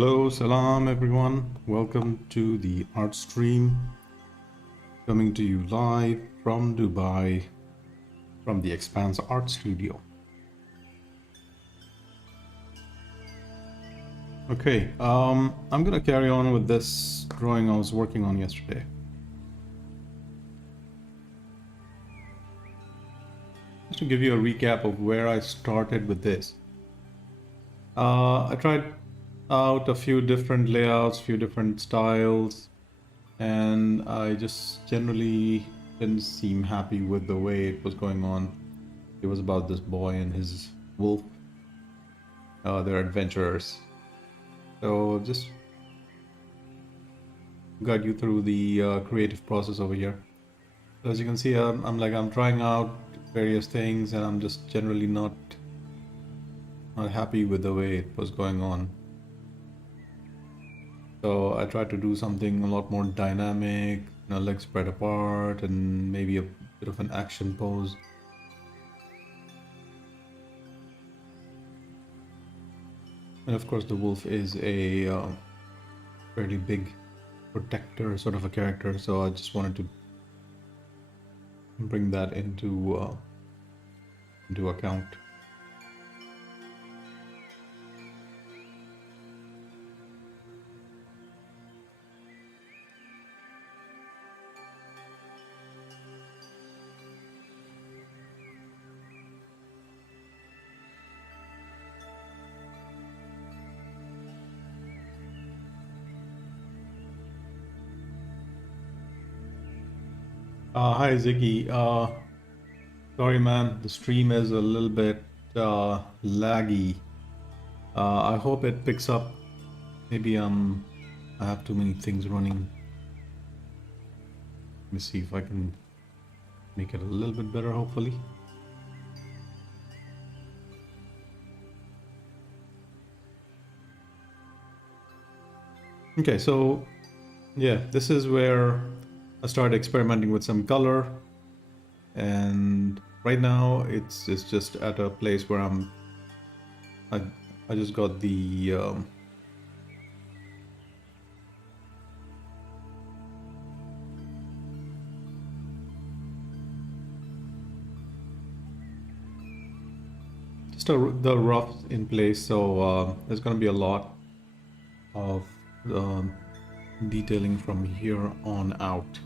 Hello, salam everyone. Welcome to the Artstream, coming to you live from Dubai, from the Expanse Art Studio. Okay, I'm gonna carry on with this drawing I was working on yesterday. Just to give you a recap of where I started with this. I tried out a few different layouts, few different styles, and I just generally didn't seem happy with the way it was going on. It was about this boy and his wolf. They're adventurers. So just guide you through the creative process over here. So as you can see, I'm trying out various things, and I'm just generally not happy with the way it was going on. So I tried to do something a lot more dynamic, legs spread apart, and maybe a bit of an action pose. And of course, the wolf is a fairly big protector sort of a character, so I just wanted to bring that into account. Hi Ziggy. Sorry man, the stream is a little bit laggy. I hope it picks up. Maybe I have too many things running. Let me see if I can make it a little bit better, hopefully. Okay, so yeah, this is where I started experimenting with some color, and right now it's just at a place where I just got the the roughs in place, so there's gonna be a lot of detailing from here on out.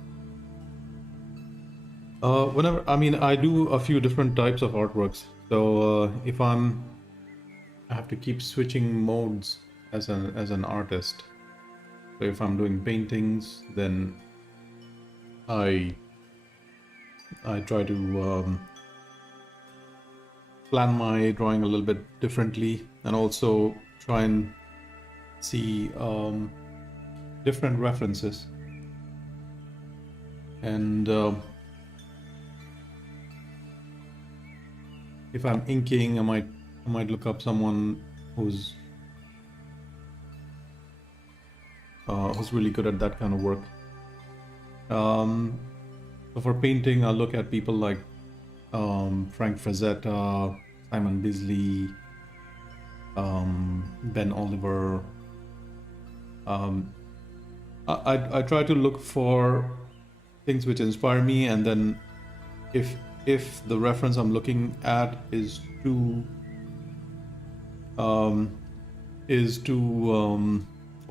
I do a few different types of artworks, so if I have to keep switching modes as an artist. So if I'm doing paintings, then I try to plan my drawing a little bit differently, and also try and see different references. And if I'm inking, I might look up someone who's really good at that kind of work. So for painting, I'll look at people like Frank Frazetta, Simon Bisley, Ben Oliver. I try to look for things which inspire me, and then if the reference I'm looking at is too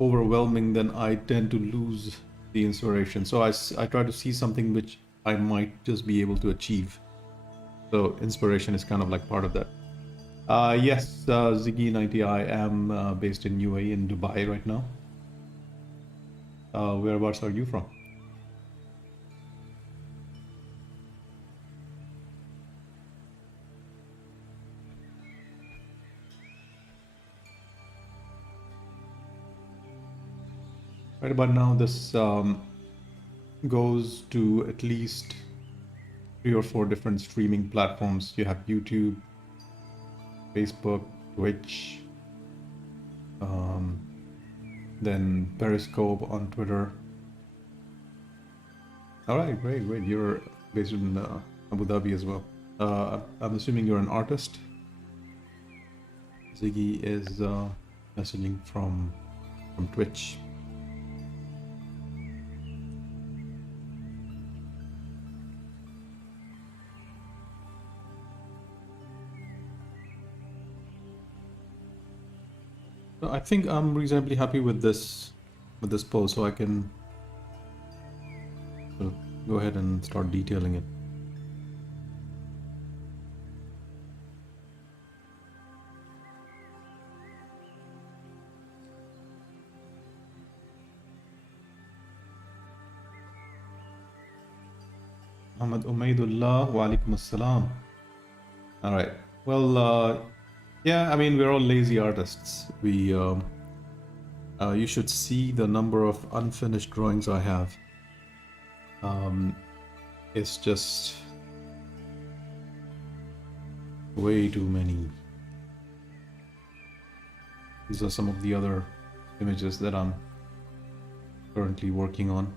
overwhelming, then I tend to lose the inspiration. So I try to see something which I might just be able to achieve. So inspiration is kind of like part of that. Yes, Ziggy90, I am based in UAE, in Dubai right now. Whereabouts are you from? Right about now, this goes to at least 3 or 4 different streaming platforms. You have YouTube, Facebook, Twitch, then Periscope on Twitter. All right, great. You're based in Abu Dhabi as well. I'm assuming you're an artist. Ziggy is messaging from from Twitch. So I think I'm reasonably happy with this post, so I can go ahead and start detailing it. Muhammad Umaydullah, wa alaikum assalam. All right. Well, yeah, I mean, we're all lazy artists. You should see the number of unfinished drawings I have. It's just way too many. These are some of the other images that I'm currently working on.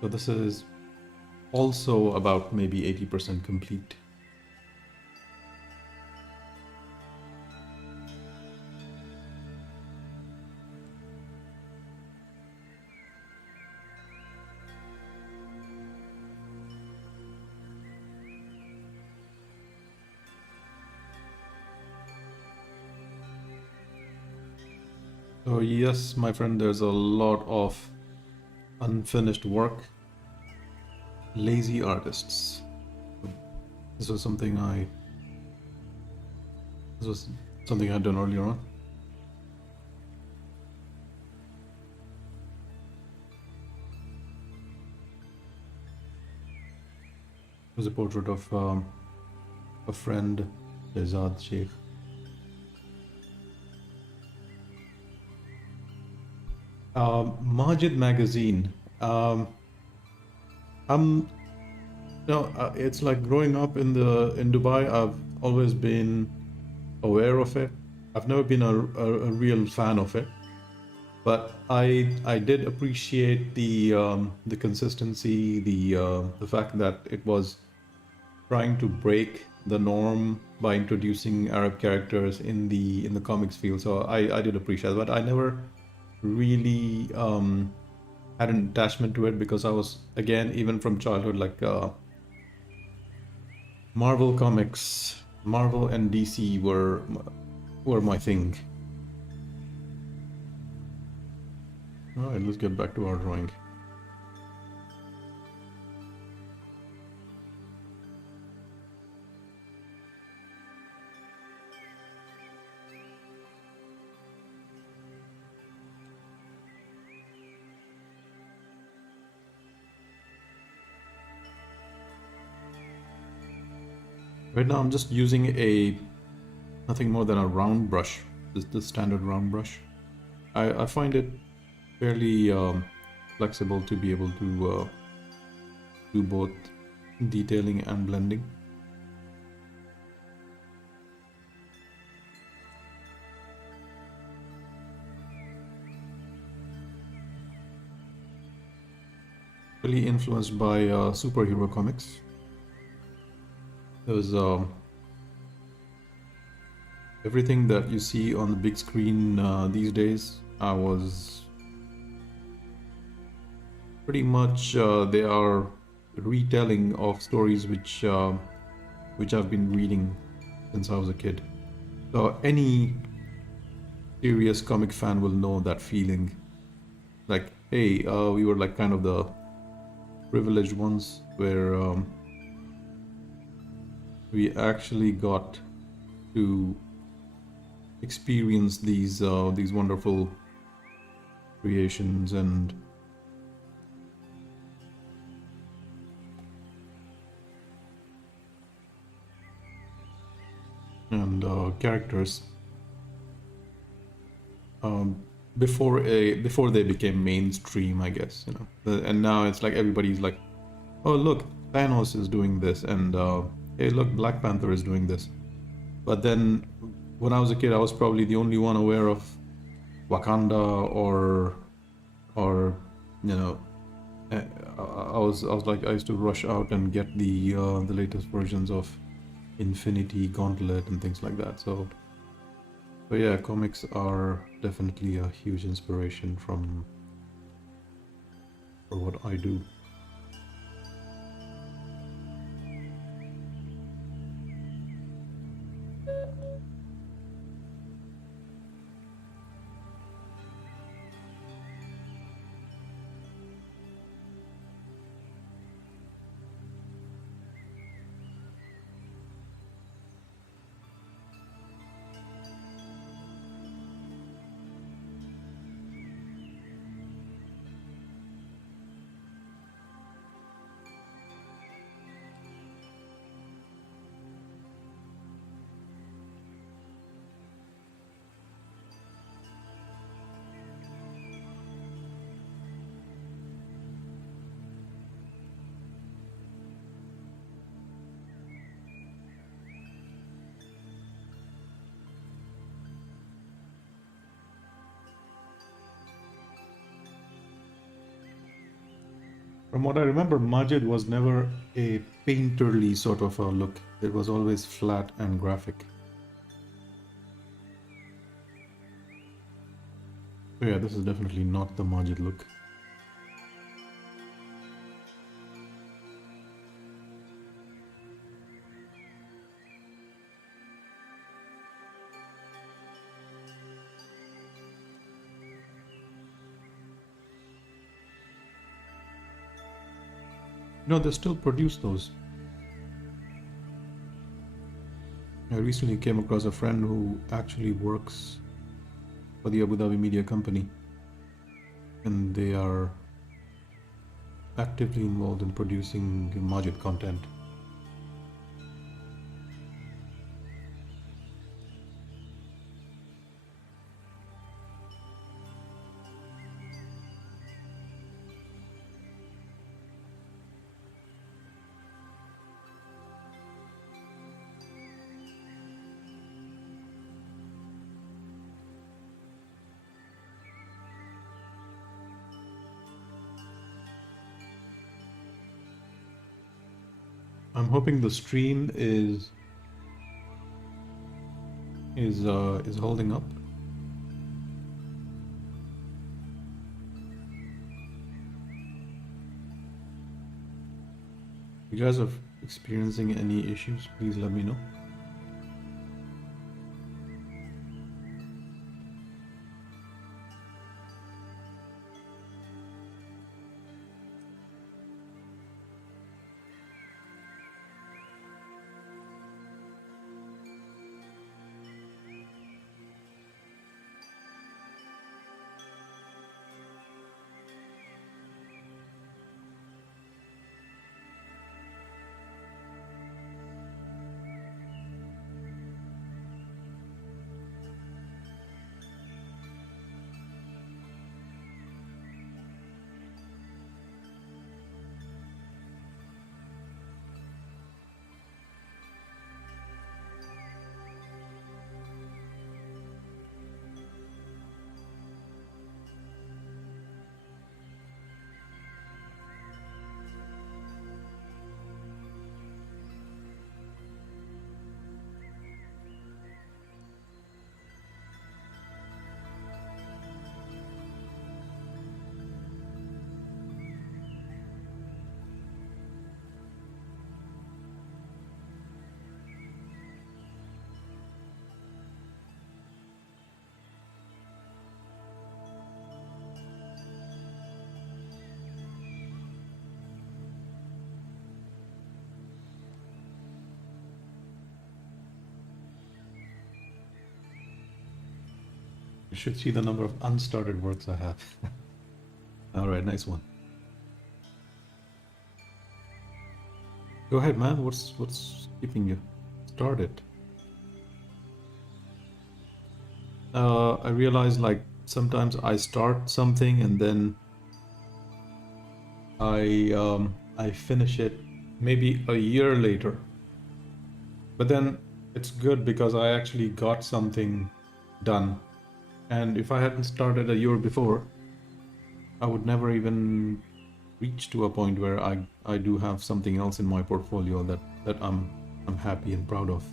So this is also about maybe 80% complete. So yes, my friend, there's a lot of unfinished work. Lazy artists. This was something I'd done earlier on. It was a portrait of a friend, Azad Sheikh. Majid magazine. It's like growing up in Dubai. I've always been aware of it. I've never been a real fan of it, but I did appreciate the consistency, the fact that it was trying to break the norm by introducing Arab characters in the comics field. So I did appreciate it, but I never really had an attachment to it because I was, again, even from childhood, like Marvel comics, Marvel and DC were my thing. All right, let's get back to our drawing. Right now I'm just using nothing more than a round brush, the standard round brush. I find it fairly flexible to be able to do both detailing and blending. Really influenced by superhero comics. There's everything that you see on the big screen these days. I was pretty much they are retelling of stories which I've been reading since I was a kid. So any serious comic fan will know that feeling. Like, hey, we were like kind of the privileged ones where we actually got to experience these wonderful creations and characters before they became mainstream, I guess, you know. And now it's like everybody's like, oh look, Thanos is doing this, and hey look, Black Panther is doing this. But then when I was a kid, I was probably the only one aware of Wakanda or you know, I was like, I used to rush out and get the latest versions of Infinity Gauntlet and things like that. So yeah, comics are definitely a huge inspiration for what I do. From what I remember, Majid was never a painterly sort of a look. It was always flat and graphic. So yeah, this is definitely not the Majid look. No, they still produce those. I recently came across a friend who actually works for the Abu Dhabi media company, and they are actively involved in producing Majid content. I'm hoping the stream is holding up. If you guys are experiencing any issues, please let me know. You should see the number of unstarted works I have. All right, nice one. Go ahead, man. What's keeping you? Start it. I realize like sometimes I start something and then I finish it maybe a year later. But then it's good because I actually got something done. And if I hadn't started a year before, I would never even reach to a point where I do have something else in my portfolio that I'm I'm happy and proud of.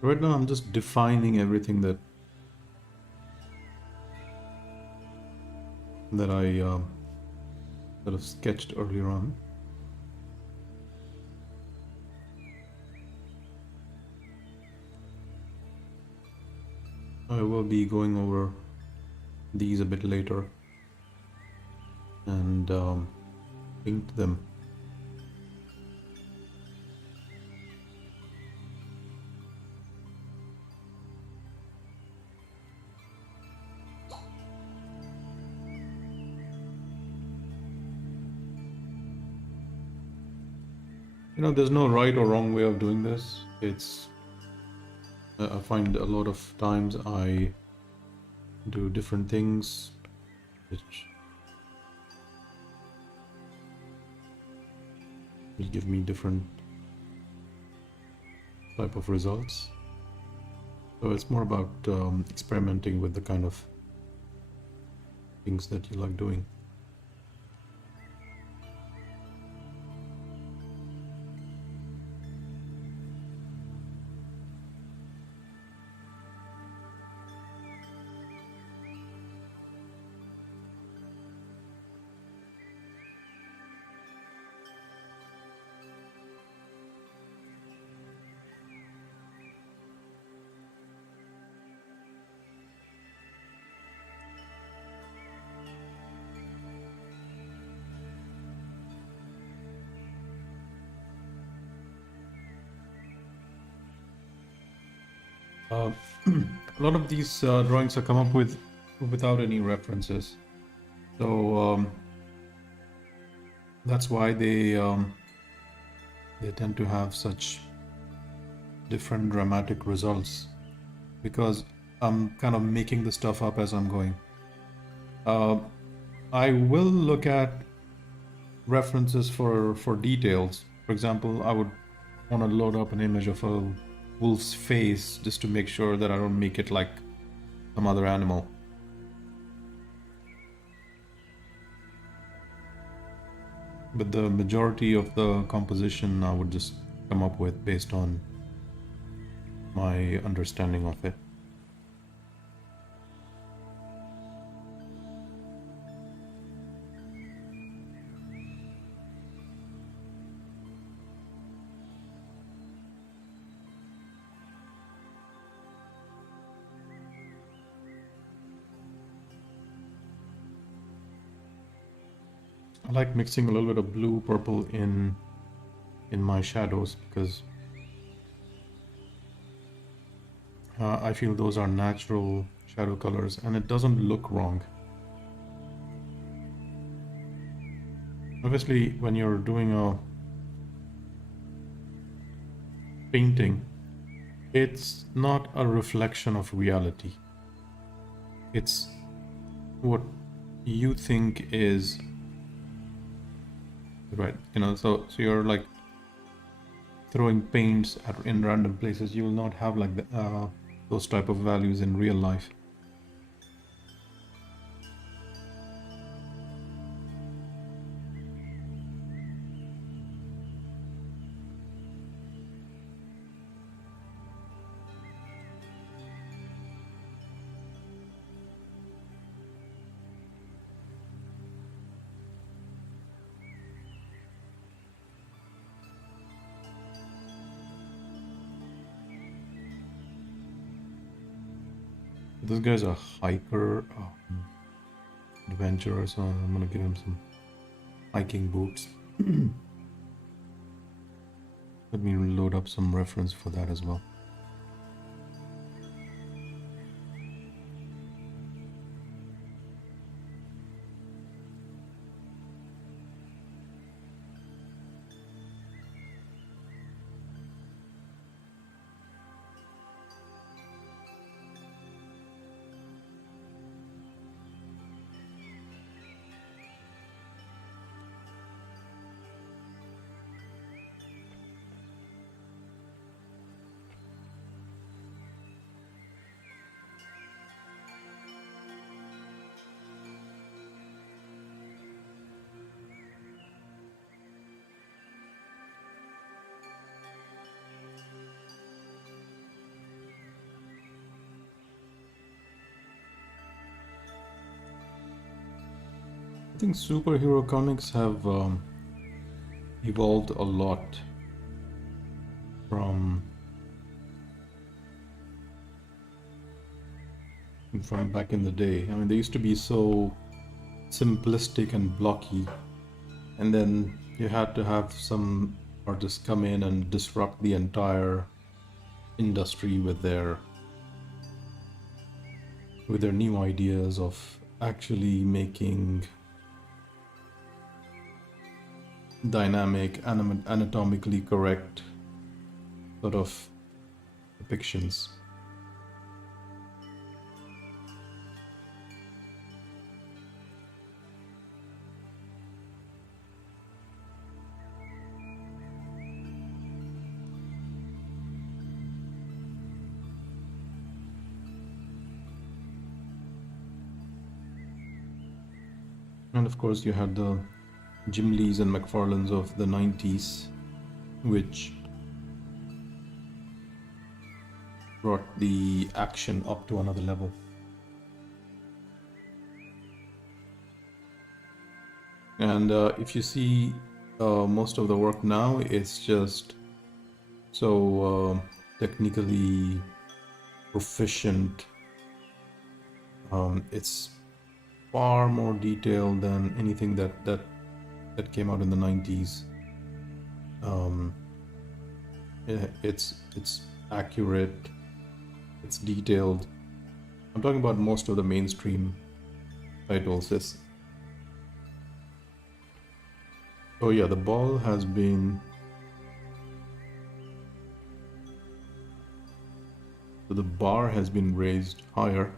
Right now, I'm just defining everything that I sort of sketched earlier on. I will be going over these a bit later and paint them. You know, there's no right or wrong way of doing this. I find a lot of times I do different things which will give me different type of results. So it's more about experimenting with the kind of things that you like doing. A lot of these drawings are come up with without any references, so that's why they tend to have such different dramatic results, because I'm kind of making the stuff up as I'm going. I will look at references for details. For example, I would want to load up an image of a wolf's face just to make sure that I don't make it like some other animal. But the majority of the composition I would just come up with based on my understanding of it. I like mixing a little bit of blue purple in my shadows because I feel those are natural shadow colors and it doesn't look wrong. Obviously, when you're doing a painting, it's not a reflection of reality. It's what you think is right? So you're like throwing paints in random places. You will not have like those type of values in real life. This guy's a hiker, adventurer, so I'm gonna give him some hiking boots. Let me load up some reference for that as well. I think superhero comics have evolved a lot from back in the day. I mean, they used to be so simplistic and blocky, and then you had to have some artists come in and disrupt the entire industry with their new ideas of actually making dynamic, anatomically correct sort of depictions. And of course, you had the Jim Lees and McFarlanes of the 90s, which brought the action up to another level. And if you see most of the work now, it's just so technically proficient. It's far more detailed than anything that came out in the 90s. It's accurate, it's detailed. I'm talking about most of the mainstream titles. Oh yeah, the ball has been... So the bar has been raised higher.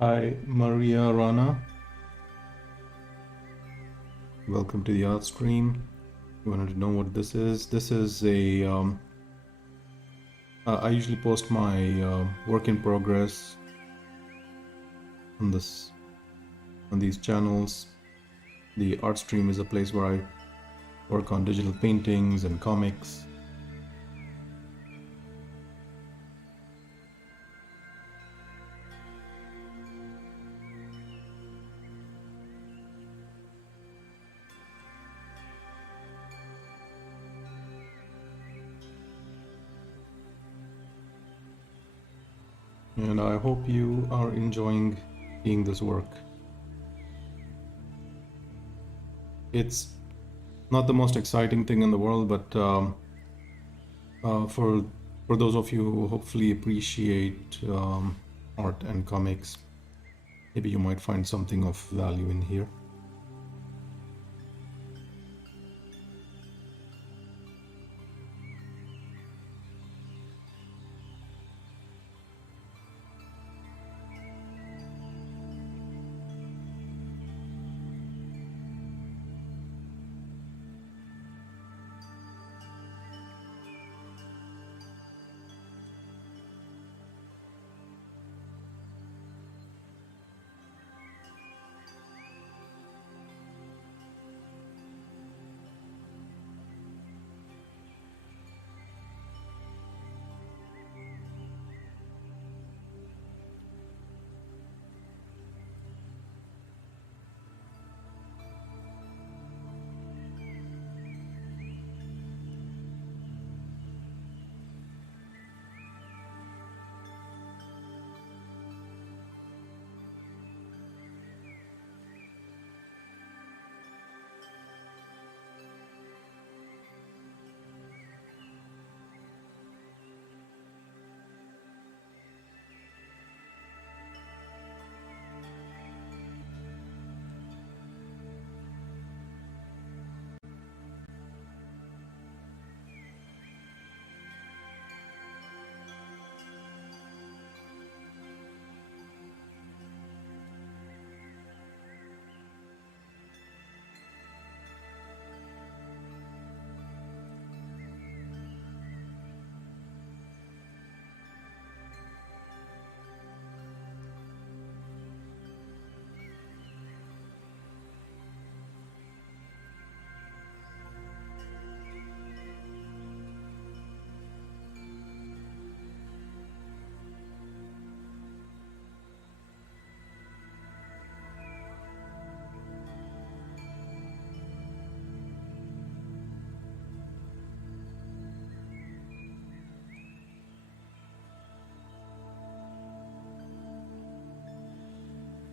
Hi, Maria Rana. Welcome to the Artstream. You wanted to know what this is? This is a. I usually post my work in progress on these channels. The Artstream is a place where I work on digital paintings and comics. And I hope you are enjoying seeing this work. It's not the most exciting thing in the world, but for those of you who hopefully appreciate art and comics, maybe you might find something of value in here.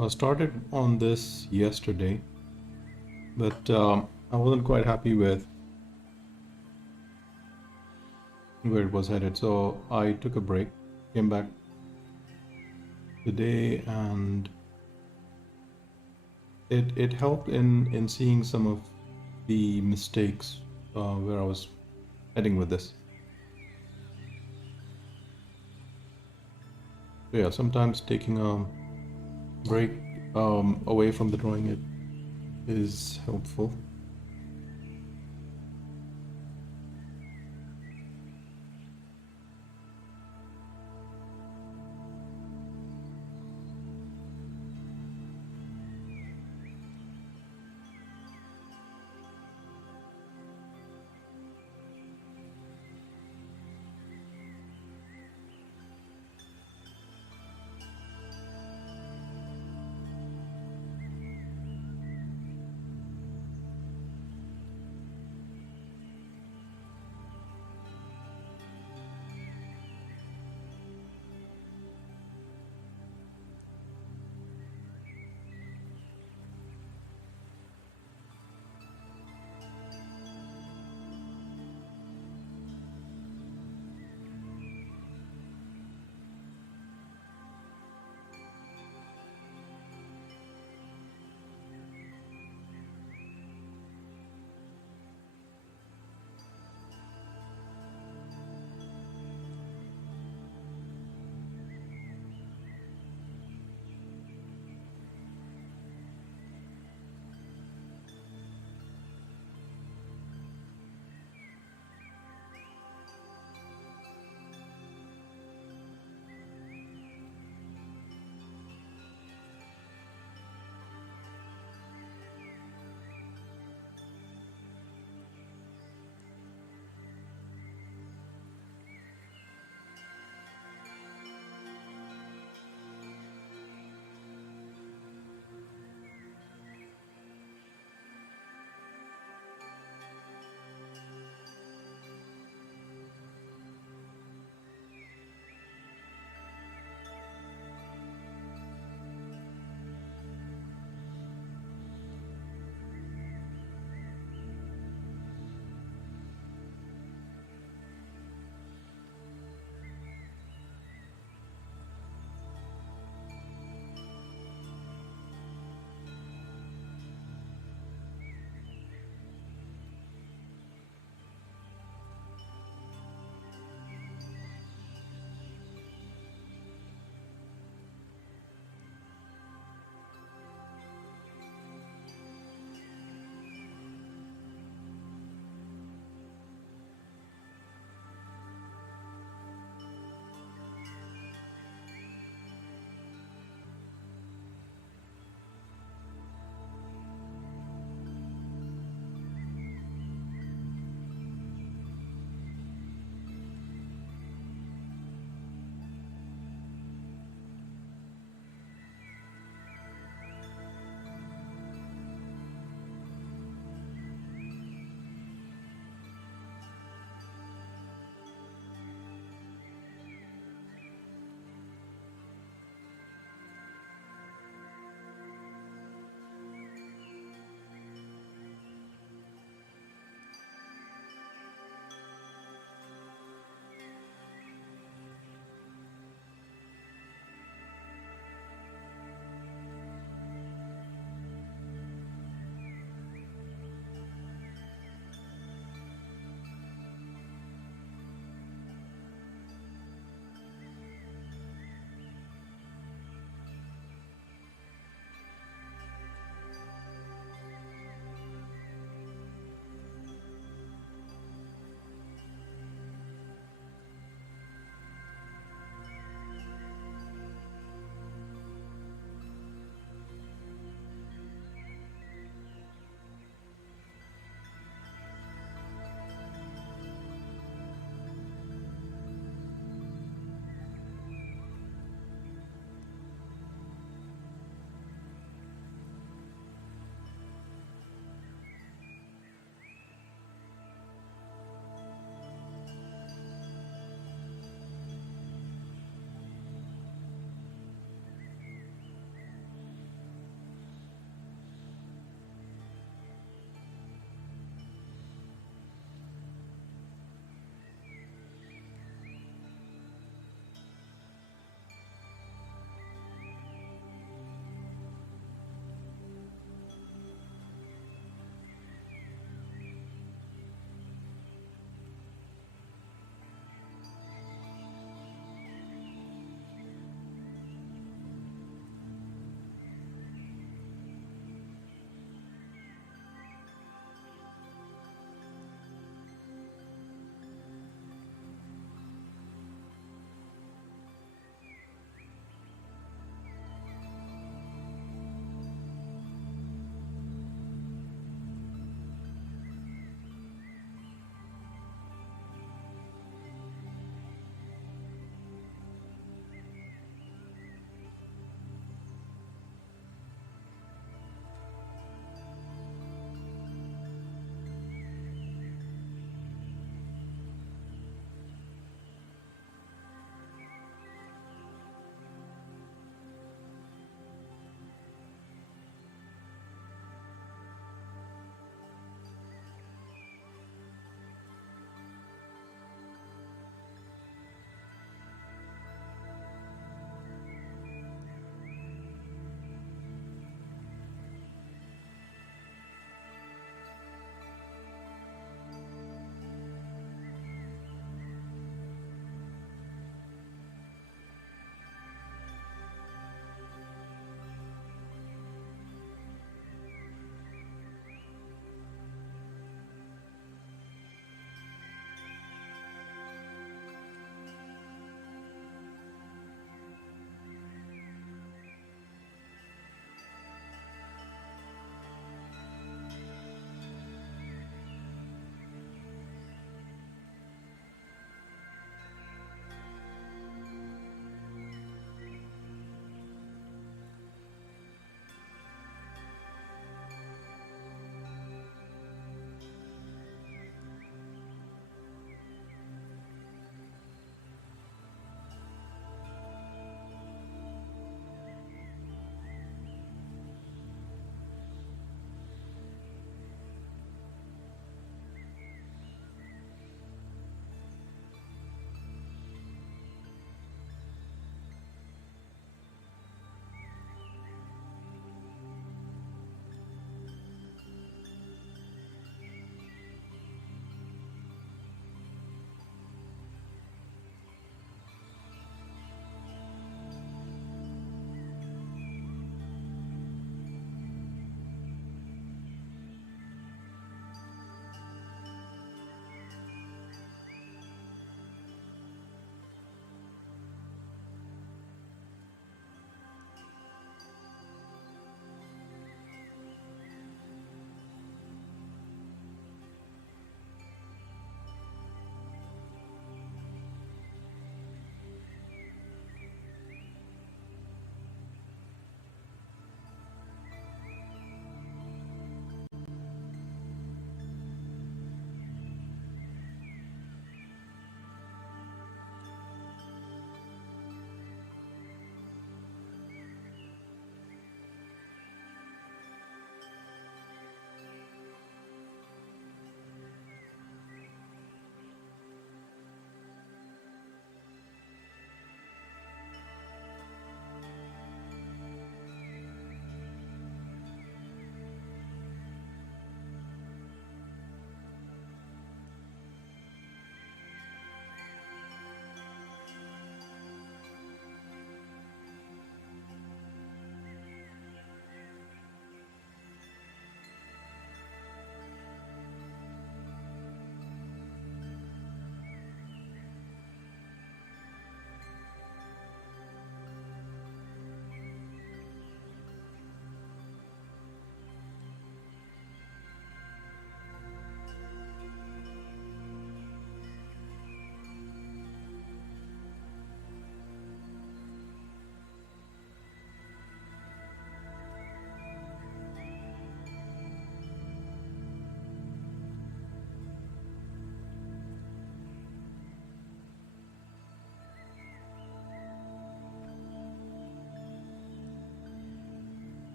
I started on this yesterday, but I wasn't quite happy with where it was headed, so I took a break, came back today, and it helped in seeing some of the mistakes where I was heading with this. So yeah, sometimes taking a break away from the drawing it is helpful.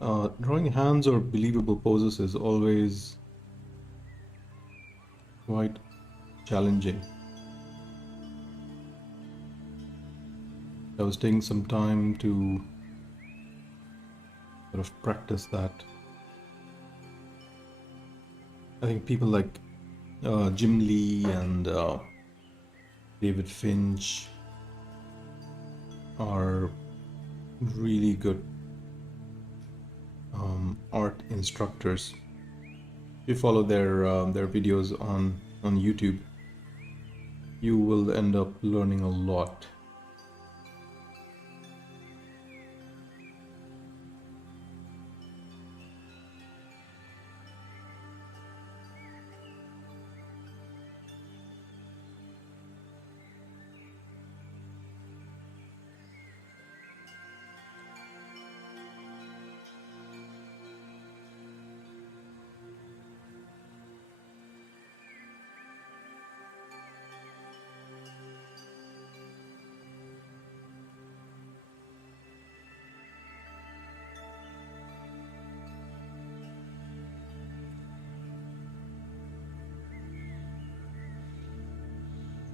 Drawing hands or believable poses is always quite challenging. I was taking some time to sort of practice that. I think people like Jim Lee and David Finch are really good art instructors. If you follow their videos on YouTube, you will end up learning a lot.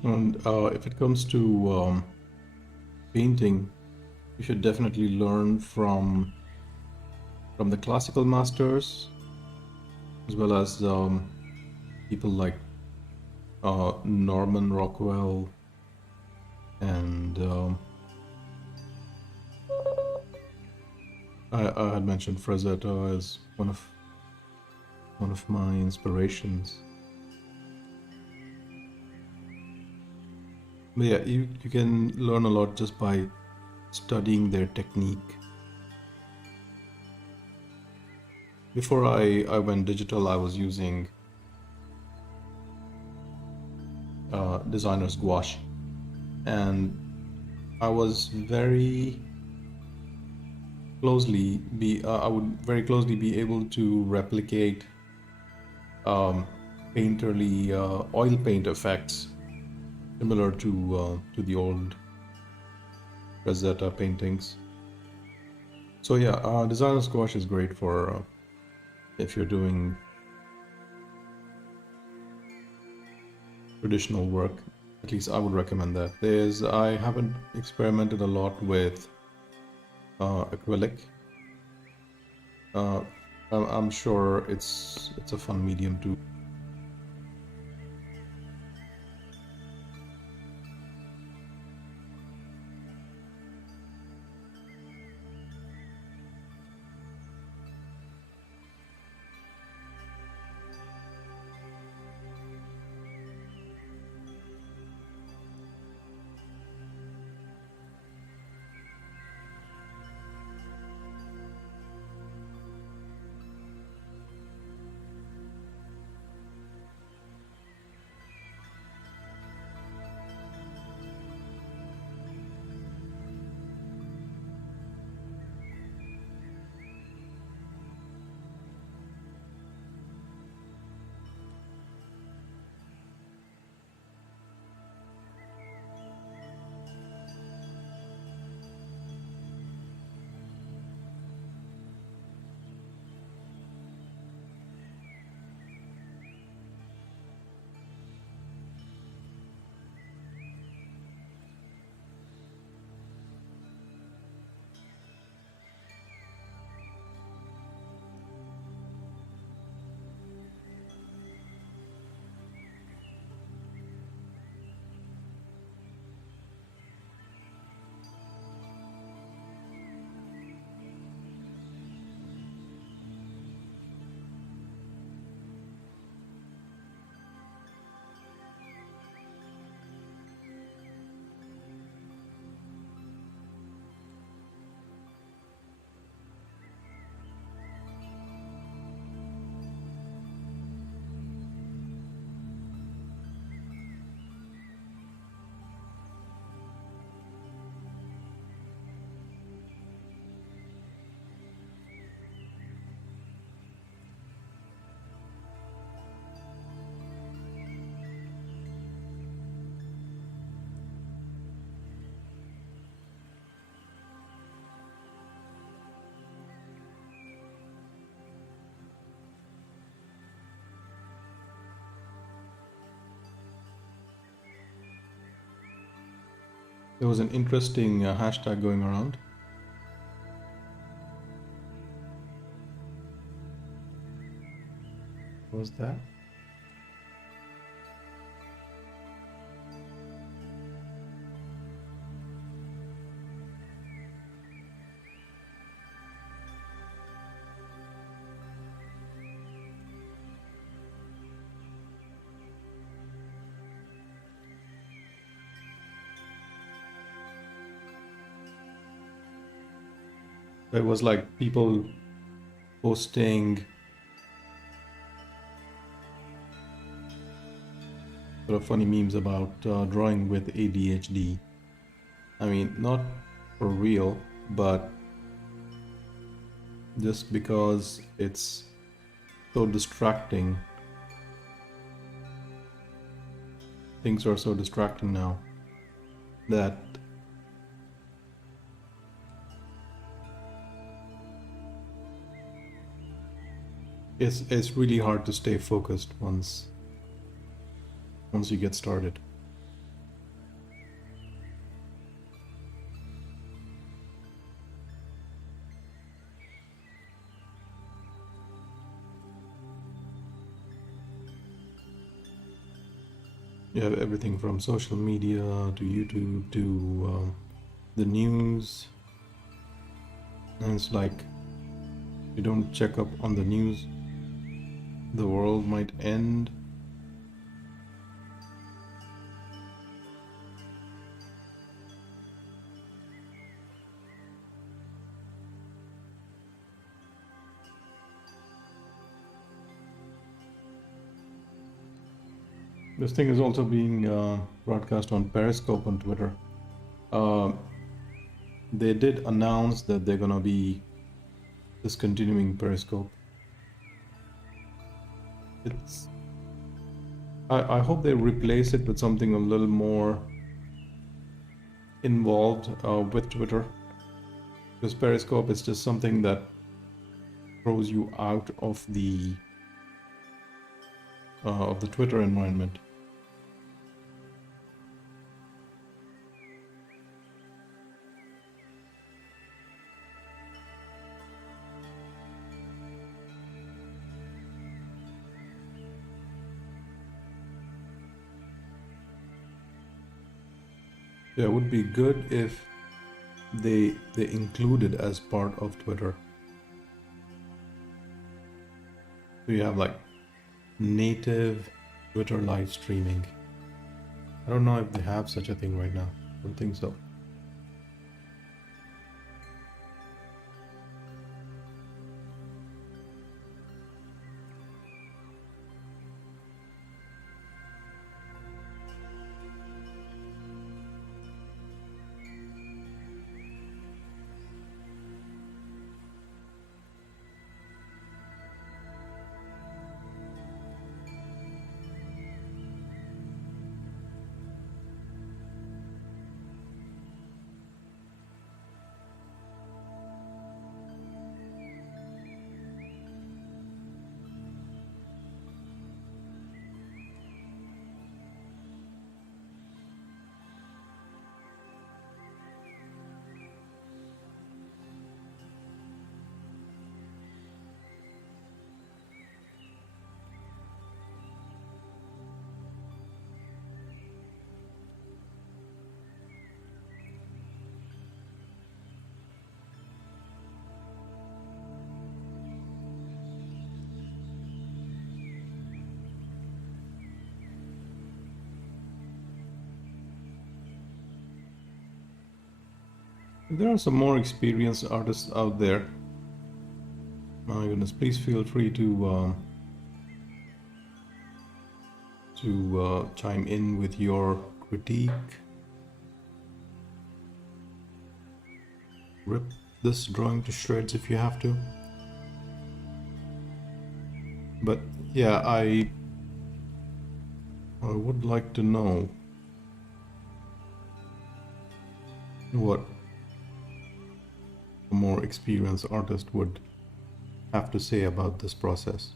And if it comes to painting, you should definitely learn from the classical masters, as well as people like Norman Rockwell and I had mentioned Frazetta as one of my inspirations. But yeah, you can learn a lot just by studying their technique. Before I went digital, I was using designer's gouache, and I was very closely I would very closely be able to replicate painterly oil paint effects similar to the old Rosetta paintings. So yeah, designer's gouache is great for if you're doing traditional work. At least I would recommend that. I haven't experimented a lot with acrylic. I'm sure it's a fun medium too. There was an interesting hashtag going around. What was that? It was like people posting sort of funny memes about drawing with ADHD. I mean, not for real, but just because it's so distracting. Things are so distracting now that it's really hard to stay focused once you get started. You have everything from social media to YouTube to the news, and it's like you don't check up on the news, the world might end. This thing is also being broadcast on Periscope on Twitter. They did announce that they're gonna be discontinuing Periscope. I hope they replace it with something a little more involved with Twitter, because Periscope is just something that throws you out of the Twitter environment. Yeah, it would be good if they include it as part of Twitter. So you have like native Twitter live streaming. I don't know if they have such a thing right now. I don't think so. There are some more experienced artists out there. My goodness, please feel free to chime in with your critique. Rip this drawing to shreds if you have to. But yeah, I would like to know what a more experienced artist would have to say about this process.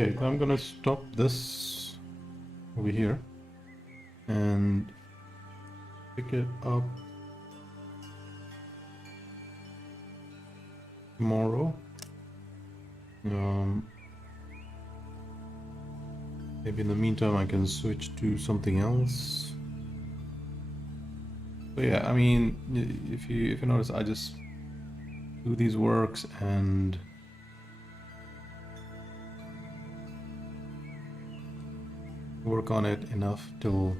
Okay, I'm gonna stop this over here and pick it up tomorrow. Maybe in the meantime I can switch to something else. But yeah, I mean, if you notice, I just do these works and work on it enough till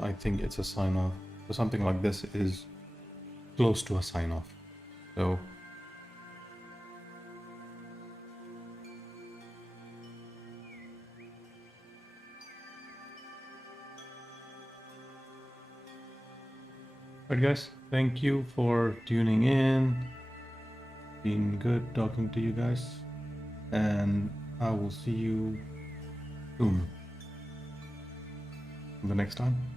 I think it's a sign off. So something like this is close to a sign off. So alright guys, thank you for tuning in. Been good talking to you guys, and I will see you soon the next time.